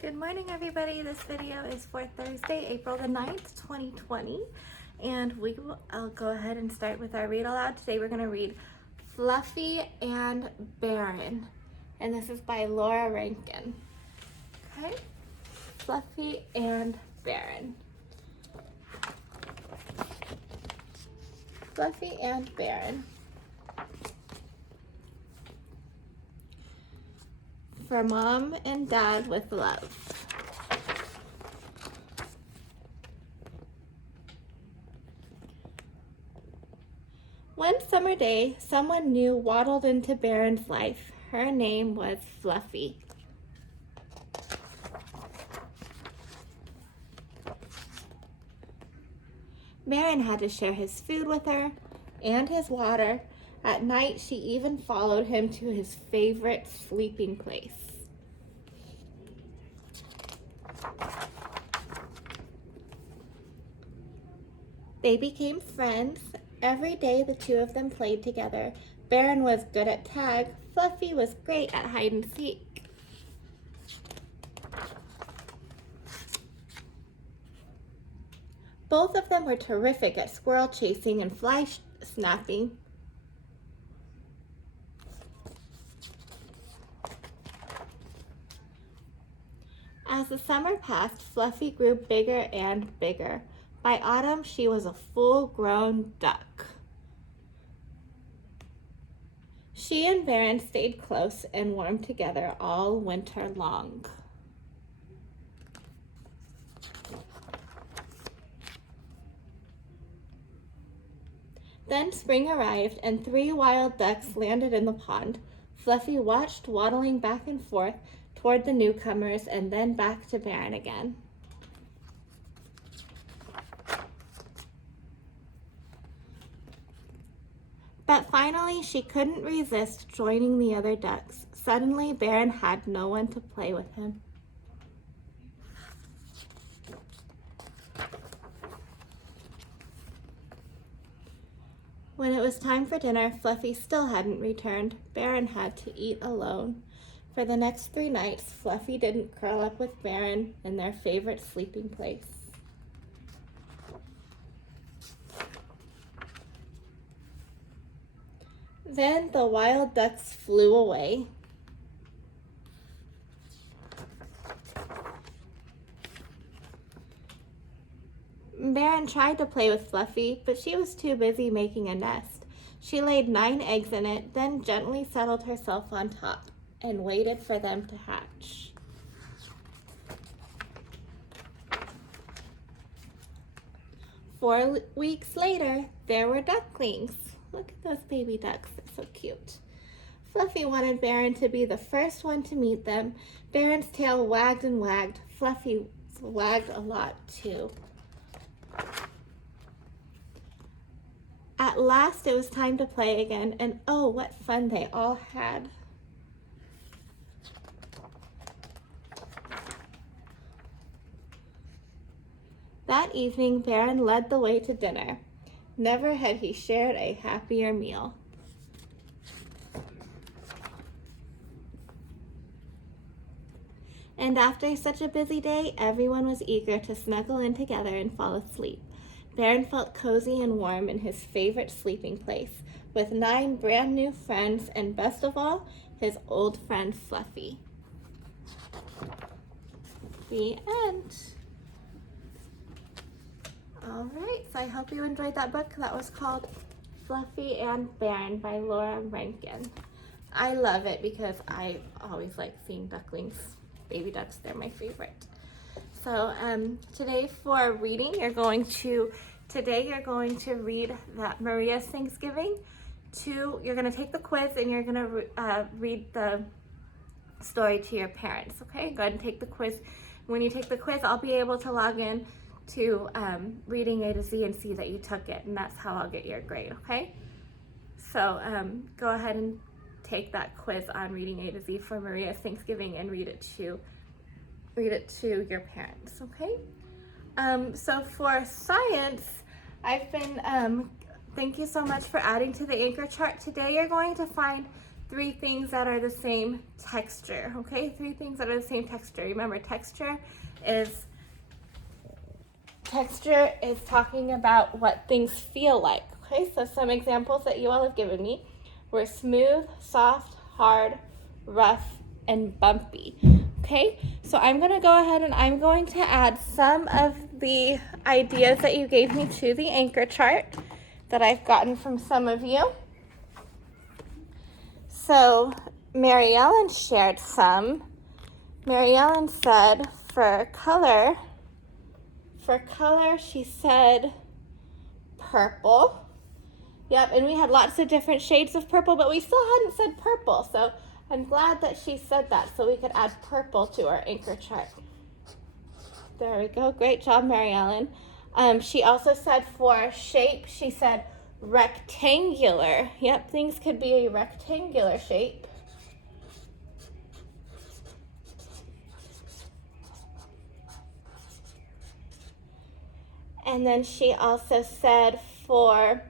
Good morning, everybody. This video is for Thursday, April the 9th, 2020. And I'll go ahead and start with our read aloud. Today we're going to read Fluffy and Baron. And this is by Laura Rankin. Okay? Fluffy and Baron. Fluffy and Baron. For Mom and Dad with love. One summer day, someone new waddled into Baron's life. Her name was Fluffy. Baron had to share his food with her and his water. At night, she even followed him to his favorite sleeping place. They became friends. Every day the two of them played together. Baron was good at tag. Fluffy was great at hide and seek. Both of them were terrific at squirrel chasing and fly snapping. As the summer passed, Fluffy grew bigger and bigger. By autumn, she was a full-grown duck. She and Baron stayed close and warm together all winter long. Then spring arrived and 3 wild ducks landed in the pond. Fluffy watched, waddling back and forth toward the newcomers and then back to Baron again. But finally, she couldn't resist joining the other ducks. Suddenly, Baron had no one to play with him. When it was time for dinner, Fluffy still hadn't returned. Baron had to eat alone. For the next 3 nights, Fluffy didn't curl up with Baron in their favorite sleeping place. Then the wild ducks flew away. Baron tried to play with Fluffy, but she was too busy making a nest. She laid 9 eggs in it, then gently settled herself on top and waited for them to hatch. Four weeks later, there were ducklings. Look at those baby ducks, they're so cute. Fluffy wanted Baron to be the first one to meet them. Baron's tail wagged and wagged. Fluffy wagged a lot too. At last it was time to play again, and oh, what fun they all had. That evening, Baron led the way to dinner. Never had he shared a happier meal. And after such a busy day, everyone was eager to snuggle in together and fall asleep. Baron felt cozy and warm in his favorite sleeping place, with 9 brand new friends, and best of all, his old friend Fluffy. The end. All right, so I hope you enjoyed that book. That was called Fluffy and Baron by Laura Rankin. I love it because I always like seeing ducklings, baby ducks, they're my favorite. So today for reading, you're going to read that Maria's Thanksgiving. You're gonna take the quiz and you're gonna read the story to your parents, okay? Go ahead and take the quiz. When you take the quiz, I'll be able to log in to Reading A to Z and see that you took it, and that's how I'll get your grade, okay? So go ahead and take that quiz on Reading A to Z for Maria's Thanksgiving and read it to your parents, okay? So for science, I've been, thank you so much for adding to the anchor chart. Today you're going to find 3 things that are the same texture, okay? 3 things that are the same texture. Remember, texture is talking about what things feel like, okay? So some examples that you all have given me were smooth, soft, hard, rough, and bumpy, okay? So I'm gonna go ahead and I'm going to add some of the ideas that you gave me to the anchor chart that I've gotten from some of you. So Mary Ellen shared some. Mary Ellen said for color, she said purple. Yep, and we had lots of different shades of purple, but we still hadn't said purple. So I'm glad that she said that so we could add purple to our anchor chart. There we go. Great job, Mary Ellen. She also said for shape, she said rectangular. Yep, things could be a rectangular shape. And then she also said for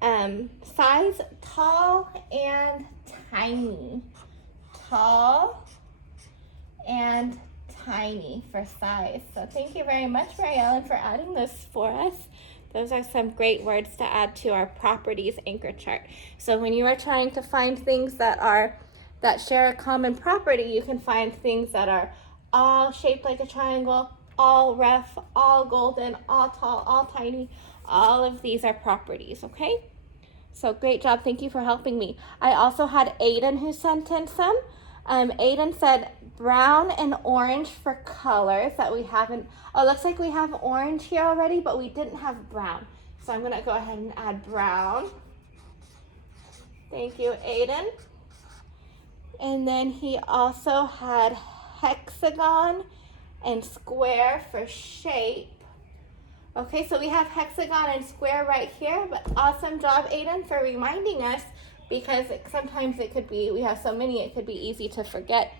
size, tall and tiny. Tall and tiny for size. So thank you very much, Mary Ellen, for adding this for us. Those are some great words to add to our properties anchor chart. So when you are trying to find things that share a common property, you can find things that are all shaped like a triangle, all rough, all golden, all tall, all tiny. All of these are properties, okay? So great job. Thank you for helping me. I also had Aiden who sent in some. Aiden said brown and orange for colors that we haven't. Oh, looks like we have orange here already, but we didn't have brown. So I'm gonna go ahead and add brown. Thank you, Aiden. And then he also had hexagon and square for shape. Okay, so we have hexagon and square right here, but awesome job, Aiden, for reminding us, because sometimes it could be, we have so many, it could be easy to forget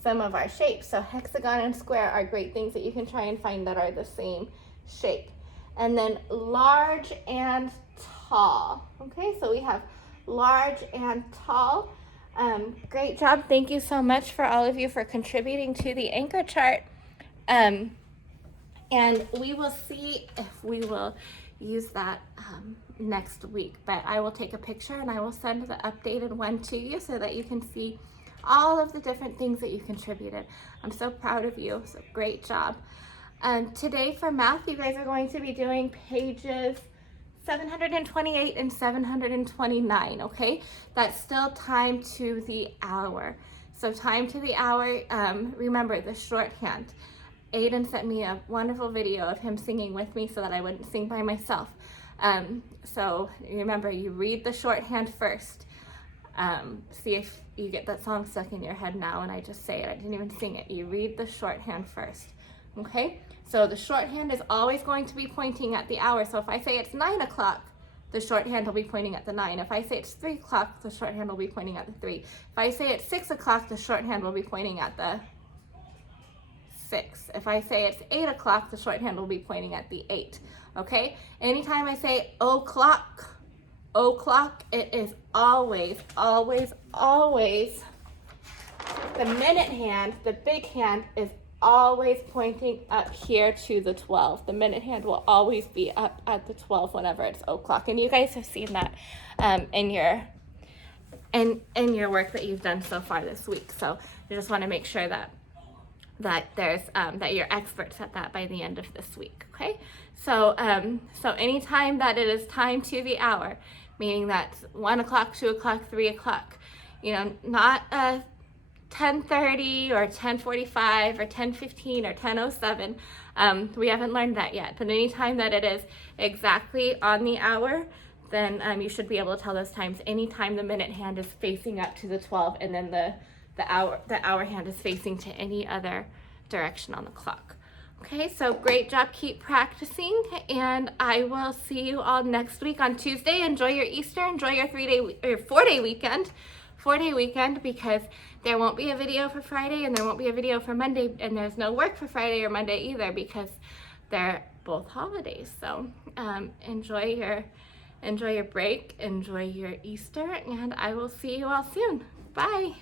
some of our shapes. So hexagon and square are great things that you can try and find that are the same shape. And then large and tall. Okay, so we have large and tall. Great job. Thank you so much for all of you for contributing to the anchor chart. And we will see if we will use that next week. But I will take a picture and I will send the updated one to you so that you can see all of the different things that you contributed. I'm so proud of you. So great job. Today for math, you guys are going to be doing pages 728 and 729, okay? That's still time to the hour. So time to the hour, remember the shorthand. Aiden sent me a wonderful video of him singing with me so that I wouldn't sing by myself. So remember, you read the shorthand first. See if you get that song stuck in your head now and I just say it. I didn't even sing it. You read the shorthand first, okay? So the shorthand is always going to be pointing at the hour. So if I say it's 9 o'clock, the shorthand will be pointing at the 9. If I say it's 3 o'clock, the shorthand will be pointing at the 3. If I say it's 6 o'clock, the shorthand will be pointing at the 6. If I say it's 8 o'clock, the shorthand will be pointing at the 8, okay? Anytime I say o'clock, it is always, always, always, the minute hand, the big hand is always pointing up here to the 12. The minute hand will always be up at the 12 whenever it's o'clock. And you guys have seen that in your work that you've done so far this week. So I just want to make sure that there's that you're experts at that by the end of this week. Okay, so so anytime that it is time to the hour, meaning that's 1 o'clock, 2 o'clock, 3 o'clock, you know, not 10:30 or 10:45 or 10:15 or 10:07. We haven't learned that yet, but anytime that it is exactly on the hour, then you should be able to tell those times. Anytime the minute hand is facing up to the 12 and then the hour hand is facing to any other direction on the clock. Okay, so great job. Keep practicing, and I will see you all next week on Tuesday. Enjoy your Easter. Enjoy your 4-day weekend. 4-day weekend, because there won't be a video for Friday and there won't be a video for Monday, and there's no work for Friday or Monday either because they're both holidays. So enjoy your break, enjoy your Easter, and I will see you all soon. Bye.